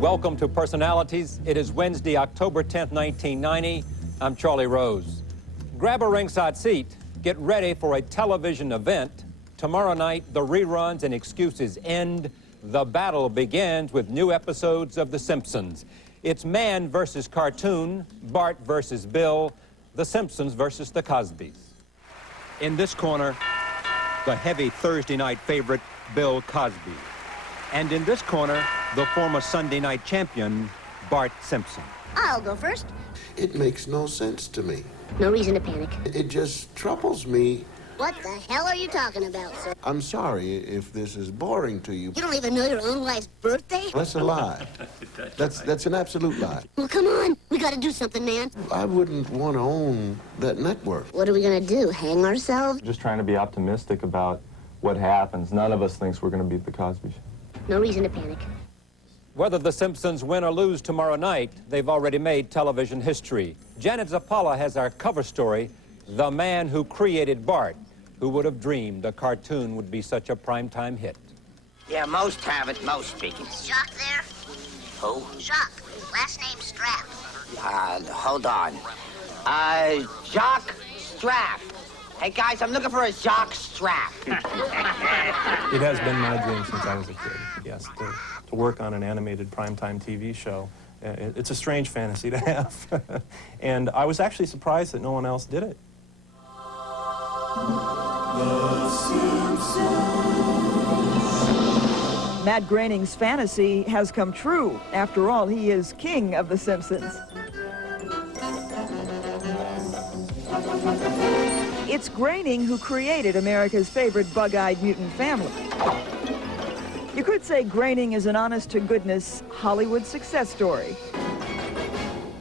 welcome to Personalities. It is Wednesday, October 10th, 1990. I'm Charlie Rose. Grab a ringside seat. Get ready for a television event. Tomorrow night, the reruns and excuses end. The battle begins with new episodes of The Simpsons. It's man versus cartoon, Bart versus Bill, The Simpsons versus the Cosbys. In this corner, the heavy Thursday night favorite, Bill Cosby. And in this corner, the former Sunday night champion, Bart Simpson. I'll go first. It makes no sense to me. No reason to panic. It just troubles me. What the hell are you talking about, sir? I'm sorry if this is boring to you. You don't even know your own wife's birthday? That's a lie. That's an absolute lie. Well, come on. We gotta do something, man. I wouldn't want to own that network. What are we gonna do, hang ourselves? Just trying to be optimistic about what happens. None of us thinks we're going to beat the Cosby Show. No reason to panic. Whether the Simpsons win or lose tomorrow night, they've already made television history. Janet Zappala has our cover story, The Man Who Created Bart. Who would have dreamed a cartoon would be such a primetime hit? Yeah, most have it, most speaking. Is Jacques there? Who? Jacques. Last name Strap. Hold on. Jacques Straff. Hey, guys, I'm looking for a Jacques Straff. It has been my dream since I was a kid, yes, to work on an animated primetime TV show. It's a strange fantasy to have. And I was actually surprised that no one else did it. Matt Groening's fantasy has come true. After all, he is king of The Simpsons. It's Groening who created America's favorite bug-eyed mutant family. You could say Groening is an honest-to-goodness Hollywood success story.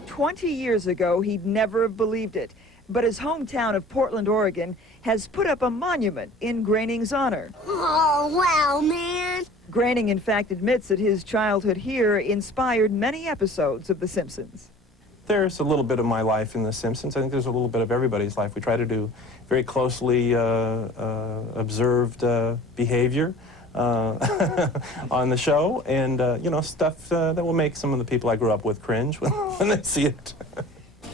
20 years ago, he'd never have believed it, but his hometown of Portland, Oregon, has put up a monument in Groening's honor. Oh, wow, man. Groening, in fact, admits that his childhood here inspired many episodes of The Simpsons. There's a little bit of my life in The Simpsons. I think there's a little bit of everybody's life. We try to do very closely observed behavior on the show, and you know, stuff that will make some of the people I grew up with cringe when they see it.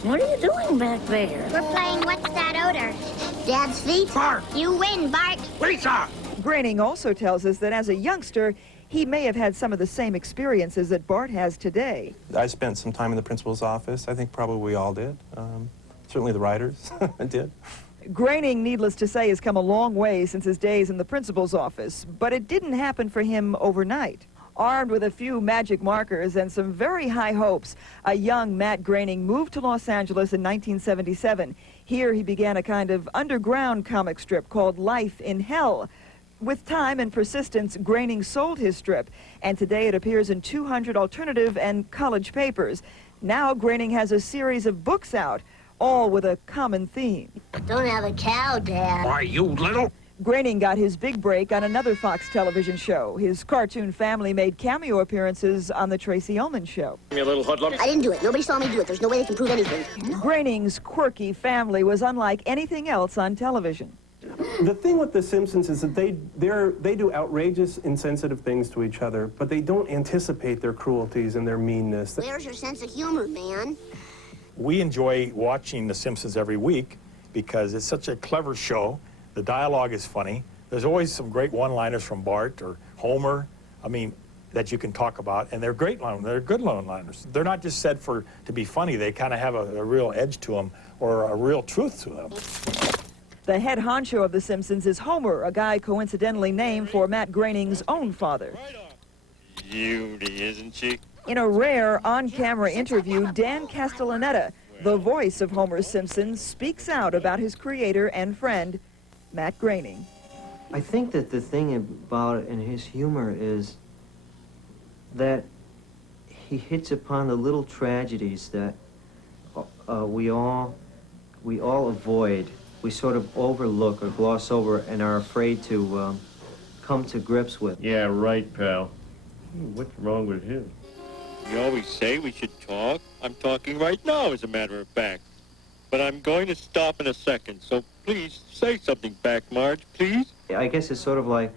What are you doing back there? We're playing What's That Odor? Dad's feet? Bart! You win, Bart. Lisa! Groening also tells us that as a youngster, he may have had some of the same experiences that Bart has today. I spent some time in the principal's office. I think probably we all did. Certainly the writers did. Groening, needless to say, has come a long way since his days in the principal's office, but it didn't happen for him overnight. Armed with a few magic markers and some very high hopes, a young Matt Groening moved to Los Angeles in 1977. Here he began a kind of underground comic strip called Life in Hell. With time and persistence, Groening sold his strip, and today it appears in 200 alternative and college papers. Now Groening has a series of books out, all with a common theme. Don't have a cow, Dad. Why, you little... Groening got his big break on another Fox television show. His cartoon family made cameo appearances on The Tracy Ullman Show. You little hoodlum. I didn't do it. Nobody saw me do it. There's no way they can prove anything. Groening's quirky family was unlike anything else on television. The thing with The Simpsons is that they do outrageous, insensitive things to each other, but they don't anticipate their cruelties and their meanness. Where's your sense of humor, man? We enjoy watching The Simpsons every week because it's such a clever show. The dialogue is funny. There's always some great one-liners from Bart or Homer, I mean, that you can talk about, and they're great they're good one-liners. They're not just said to be funny. They kind of have a real edge to them or a real truth to them. The head honcho of The Simpsons is Homer, a guy coincidentally named for Matt Groening's own father. Beauty, isn't she? In a rare on-camera interview, Dan Castellaneta, the voice of Homer Simpson, speaks out about his creator and friend, Matt Groening. I think that the thing about it in his humor is that he hits upon the little tragedies that we all avoid. We sort of overlook or gloss over and are afraid to come to grips with. Yeah, right, pal. What's wrong with him? You always say we should talk. I'm talking right now, as a matter of fact. But I'm going to stop in a second, so please say something back, Marge, please. I guess it's sort of like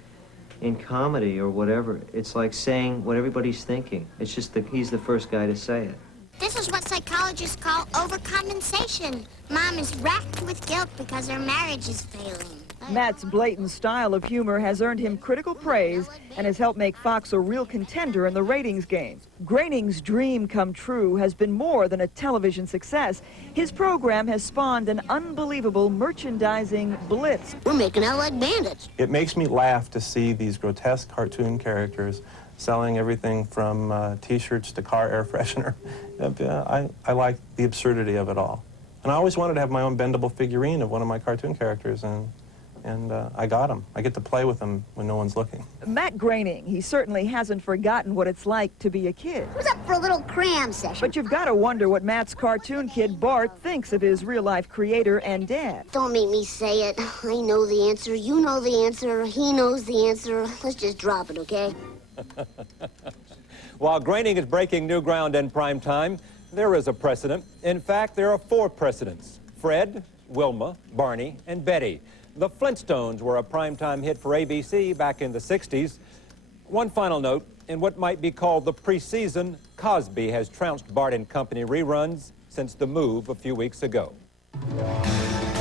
in comedy or whatever, it's like saying what everybody's thinking. It's just that he's the first guy to say it. This is what psychologists call overcompensation. Mom is racked with guilt because her marriage is failing. Matt's blatant style of humor has earned him critical praise and has helped make Fox a real contender in the ratings game. Groening's dream come true has been more than a television success. His program has spawned an unbelievable merchandising blitz. We're making out like bandits. It makes me laugh to see these grotesque cartoon characters selling everything from T-shirts to car air freshener. I like the absurdity of it all. And I always wanted to have my own bendable figurine of one of my cartoon characters, and I got him. I get to play with him when no one's looking. Matt Groening, he certainly hasn't forgotten what it's like to be a kid. Who's up for a little cram session? But you've got to wonder what Matt's cartoon kid Bart thinks of his real-life creator and dad. Don't make me say it. I know the answer, you know the answer, he knows the answer. Let's just drop it, okay? While Groening is breaking new ground in prime time, there is a precedent. In fact, there are 4 precedents: Fred, Wilma, Barney, and Betty. The Flintstones were a primetime hit for ABC back in the 60s. One final note, in what might be called the preseason, Cosby has trounced Bart and Company reruns since the move a few weeks ago.